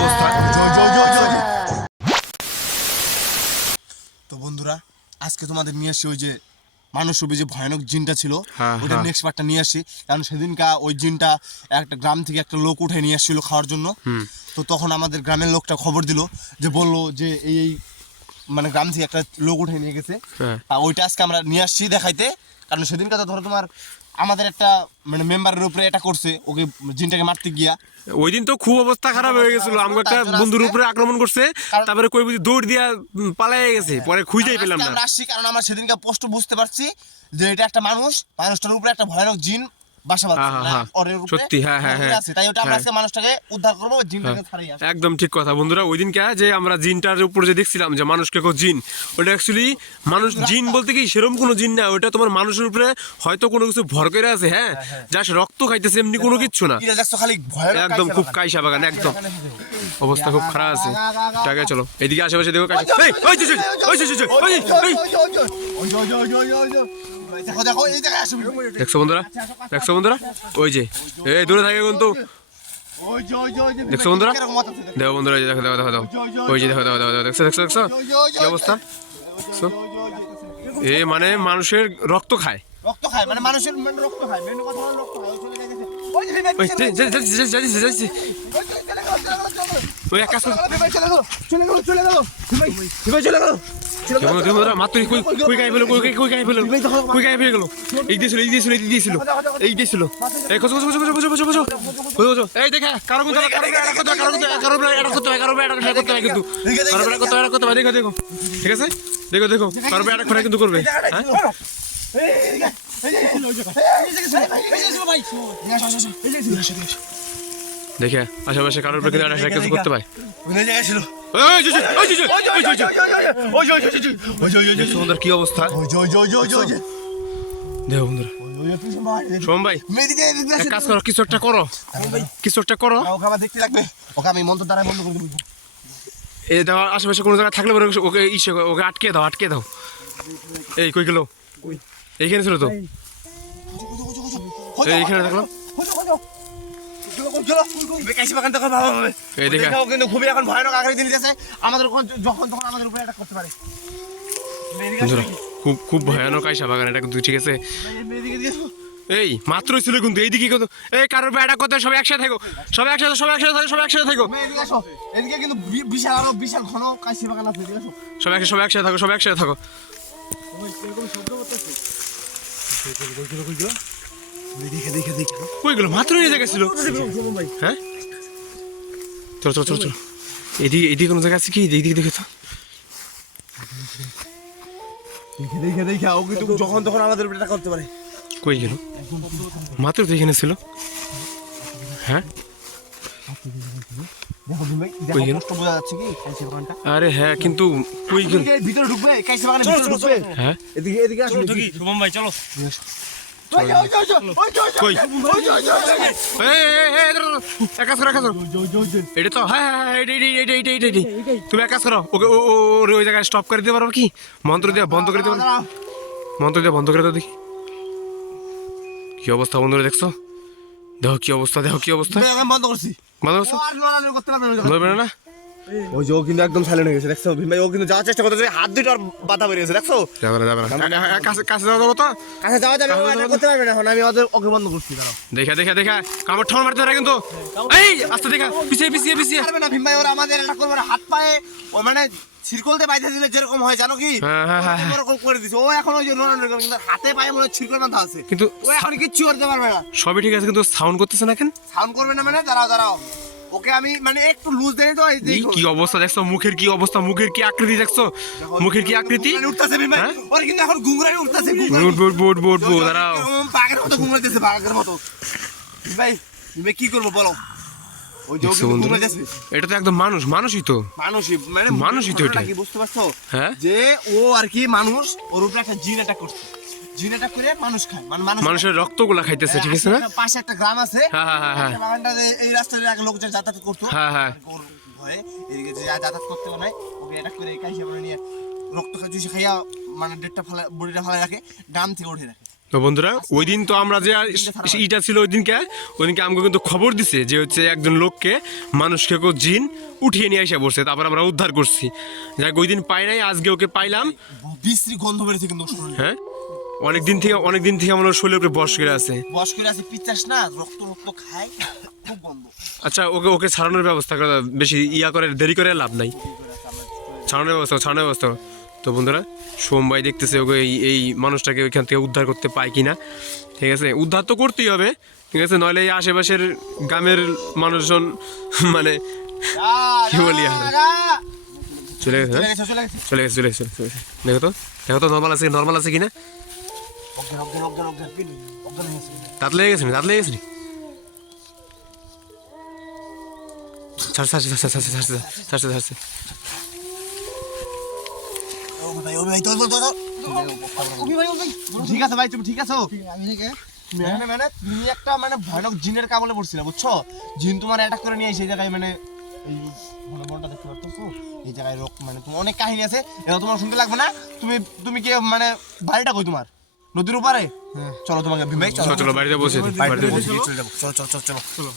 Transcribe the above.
অবস্থা। তো বন্ধুরা আজকে তোমাদের নিয়ে আসি ওই যে মানুষ রূপী যে ভয়ানক জিনটা ছিল হ্যাঁ। নেক্সট পার্টটা নিয়ে আসি। কারণ সেদিনকা ওই জিনটা একটা গ্রাম থেকে একটা লোক উঠে নিয়ে আসছিল খাওয়ার জন্য। তো তখন আমাদের গ্রামের লোকটা খবর দিল যে বলল যে এই এই মানে গ্রাম থেকে একটা লোক উঠে নিয়ে গেছে। হ্যাঁ। ওইটা আজকে আমরা নিয়ে আসছি দেখাইতে। কারণ সেদিনকা তো ধরো তোমার আমাদের একটা মানে মেম্বারের উপরে এটা করছে ওকে জিনটাকে মারতে গিয়া। ওই দিন তো খুব অবস্থা খারাপ হয়ে গেছিল। আমাকে একটা বন্ধুর উপরে আক্রমণ করছে তারপরে কই বুঝি দৌড় দিয়া পালাই গেছে। পরে খুঁজেই পেলাম না। আমরা আসছি কারণ আমরা সেদিনকে পোস্ট বুঝতে পারছি যে এটা একটা মানুষ মানুষটার উপরে একটা ভয়ানক জিন বাসা বাঁধছে হ্যাঁ, মানে হ্যাঁ, ওরের উপরে সত্যি, হ্যাঁ, হ্যাঁ, হ্যাঁ। তাই ওটা আমরা হ্যাঁ। আজকে মানুষটাকে উদ্ধার করব জিনটাকে ছাড়িয়ে একদম ঠিক কথা বন্ধুরা ওই দিনকে যে আমরা জিনটার উপরে যে দেখছিলাম যে মানুষকে কেউ জিন ওটা অ্যাকচুয়ালি মানুষ জিন বলতে কি সেরকম কোনো জিন না ওটা তোমার মানুষের উপরে হয়তো কোনো কিছু ভর করে আছে হ্যাঁ জাস্ট রক্ত খাইতেছে এমনি কোনো কিচ্ছু না খালি একদম খুব কাইসা বাগান একদম অবস্থা খুব খারাপ আছে চলো এদিকে আশেপাশে দেখো কাইসা ওই ওই ওই ওই ওই ওই, ওই যে, ওই যে, ওই যে, ওই যে, ওই দেখছ বন্ধুরা দেখছ বন্ধুরা ওই যে এই দূরে থাকে কিন্তু দেখছ বন্ধুরা দেখো। বন্ধুরা দেখো দেখো দেখো দেখো ওই যে দেখো দেখো দেখো দেখো দেখছ দেখছ দেখছ কি অবস্থা এ মানে মানুষের রক্ত খায় রক্ত খায় মানে মানুষের রক্ত খায় মেন কথা রক্ত খায় ওই চলে গেছে তো এক কাজ চলে গেল চলে গেল চলে গেল ঠিক আছে দেখো দেখো কারবে একটা এই কিন্তু করবে হ্যাঁ এই যে এই যে ভাই এই যে এই যে ভাই এই যে এই যে দেখে আশেপাশে কারোর প্রকৃতি আর একটা কিছু করতে পারে ওই জায়গায় ছিল সুন্দর কি অবস্থা দেখো বন্ধুরা করো কিছু একটা এই দাও আশেপাশে কোনো জায়গায় থাকলে ওকে ওকে আটকে দাও আটকে দাও এই এইখানে ছিল তো এইখানে কিন্তু খুবই এখন ভয়ানক আকারে দিন আমাদের যখন তখন আমাদের উপরে এটা করতে পারে মেয়েদিকে আসো বন্ধুরা খুব খুব ভয়ানক আইসা বাগান এটা কিন্তু ঠিক আছে এই মাত্রই ছিল কিন্তু এইদিকে কিন্তু এই কারোর বেড়া করতে সব একসাথে থাকো সব একসাথে সব একসাথে থাকো সব একসাথে থাকো এদিকে কিন্তু বিশাল আরও বিশাল ঘন কাশি বাগান আছে এদিকে আসো সব একসাথে সব একসাথে থাকো সব একসাথে থাকো দেখে দেখে দেখে কই গেল মাত্রই এই জায়গায় ছিল। হ্যাঁ? চলো চলো চলো চলো। এদিকে এদিকে কোনো জায়গা আছে কি? এইদিকে দেখে তো। দেখে দেখে দেখে ও কিন্তু যখন তখন আমাদের উপরে এটা করতে পারে। কই গেল? মাত্র তো এখানে ছিল। হ্যাঁ? আরে হ্যাঁ কিন্তু কই গেল? ভিতরে ঢুকবে? হ্যাঁ? এদিকে এদিকে আসো ঢুকি শুভম ভাই চলো। এটা তো হ্যাঁ ওকে ওরে ওই জায়গায় স্টপ করে কি? মন্ত্র বন্ধ করে মন্ত্র বন্ধ করে অবস্থা দেখছ? দেখো কি অবস্থা দেখো কি অবস্থা। বন্ধ করছি। বন্ধ করছ? না? ওই যে ও কিন্তু একদম সাইলেন্ট হয়ে গেছে দেখছ? ভীম ভাই ও কিন্তু যাওয়ার চেষ্টা করতেছে হাত দুটো বাধা বেরিয়ে গেছে দেখছ? যাবে না যাবে না এ- এ- কাছে কাছে যাওয়া যাব তো? কাছে যাওয়া যাবে ও এটা করতে পারবে না এখন আমি ওদের ওকে বন্ধ করছি দাঁড়াও। দেখা দেখা দেখা। কামড় ঠামড় মারতে পারে কিন্তু। এই আস্তে দেখা পিছিয়ে পিছিয়ে পিছিয়ে। পারবে না ভীম ভাই ওরা আমাদের এটা করবে হাত পায়ে ও মানে ছিরকল দিয়ে দিলে যেরকম হয় জানো কি? হ্যাঁ, হ্যাঁ, হ্যাঁ। ওরকম করে দিছে। ও এখন ওই যে কিন্তু হাতে পায়ে মনে ছিরকল বাঁধা আছে। কিন্তু ও এখন কিচ্ছু করতে পারবে না। সবই ঠিক আছে কিন্তু সাউন্ড করতেছে না কেন? সাউন্ড করবে না মানে দাঁড়াও দাঁড়াও। ওকে আমি মানে একটু লুজ দেই তো এই কি অবস্থা দেখছ? মুখের কি অবস্থা? মুখের কি আকৃতি দেখছ? মুখের কি আকৃতি? উঠতাছে ভাই হ্যাঁ? ওর কিন্তু এখন ঘুংরানি উঠতাছে বুট বুট বুট বুট বুট দাঁড়াও। বাঘের মতো ঘুমড়াইতেছে বাঘের মতো। ভাই ভাই কি করব বলো? এটা তো একদম মানুষ মানুষই তো। মানুষই মানে মানুষই তো এটা। কি বুঝতে পারছ? হ্যাঁ? যে ও আর কি মানুষ ওর উপরে একটা জিন অ্যাটাক করছে। করে মানুষ খায়। মানে মানুষ মানুষের রক্তগুলা খাইতেছে ঠিক আছে না? পাশে একটা গ্রাম আছে। হ্যাঁ, হ্যাঁ, হ্যাঁ, হ্যাঁ। বাগানটা এই লোকজন যাতায়াত করতো। হ্যাঁ, হ্যাঁ। ভয়ে এদিকে যে যাতায়াত করতে ওকে অ্যাটাক করে কাইসে মানে নিয়ে রক্ত জুসে খাইয়া মানে ডেটটা ফেলা বডিটা ফেলা রাখে গ্রাম থেকে উঠে রাখে। তো বন্ধুরা ওই দিন তো আমরা যে ইটা ছিল ওই দিনকে ওই দিনকে আমাকে কিন্তু খবর দিছে যে হচ্ছে একজন লোককে মানুষকে কেউ জিন উঠিয়ে নিয়ে এসে বসছে তারপর আমরা উদ্ধার করছি। যাক ওই দিন পাই নাই আজকে ওকে পাইলাম। বিশ্রী গন্ধ বেরোছে কিন্তু হ্যাঁ? অনেক দিন থেকে অনেক দিন থেকে আমার শরীরের উপরে বস করে আছে। বয়স করে আছে পিচাস না রক্ত রক্ত খায় খুব গন্ধ। আচ্ছা ওকে ওকে ছাড়ানোর ব্যবস্থা করা বেশি ইয়া করে দেরি করে লাভ নাই। ছাড়ানোর ব্যবস্থা ছাড়ানোর ব্যবস্থা। তো বন্ধুরা সোমবাই দেখতেছে ওকে এই এই মানুষটাকে ওইখান থেকে উদ্ধার করতে পায় কিনা। ঠিক আছে? উদ্ধার তো করতেই হবে। ঠিক আছে? নইলে এই আশেপাশের গ্রামের মানুষজন মানে কি বলি আর? চলে গেছে চলে? গেছে চলে গেছে। চলে গেছে চলে গেছে চলে গেছে। দেখো তো দেখো তো নর্মাল আছে নর্মাল আছে কিনা? অজ্ঞান অজ্ঞান অজ্ঞান অজ্ঞান অজ্ঞান হয়ে গেছে। দাঁত লেগে গেছে দাঁত লেগে গেছে ছাড়ছে ছাড়ছে ছাড়ছে ছাড়ছে ছাড়ছে ছাড়ছে ছাড়ছে ও ভাই ও ভাই তো তো তো ঠিক আছে ভাই তুমি ঠিক আছো? তুমি মানে তুমি একটা মানে ভয়ানক জিনের কাবলে পড়ছিলে বুঝছ? জিন তোমার অ্যাটাক করে নিয়ে সেই জায়গায় মানে এই দেখতে জায়গায় রোগ মানে তোমার অনেক কাহিনী আছে। এটা তোমার শুনতে লাগবে না। তুমি তুমি কি মানে বাড়িটা কই তোমার? নদীর ওপারে? চলো তোমাকে চলো চলো বাড়িতে বসে বাড়িতে বসে চলো চলো চলো। চলো।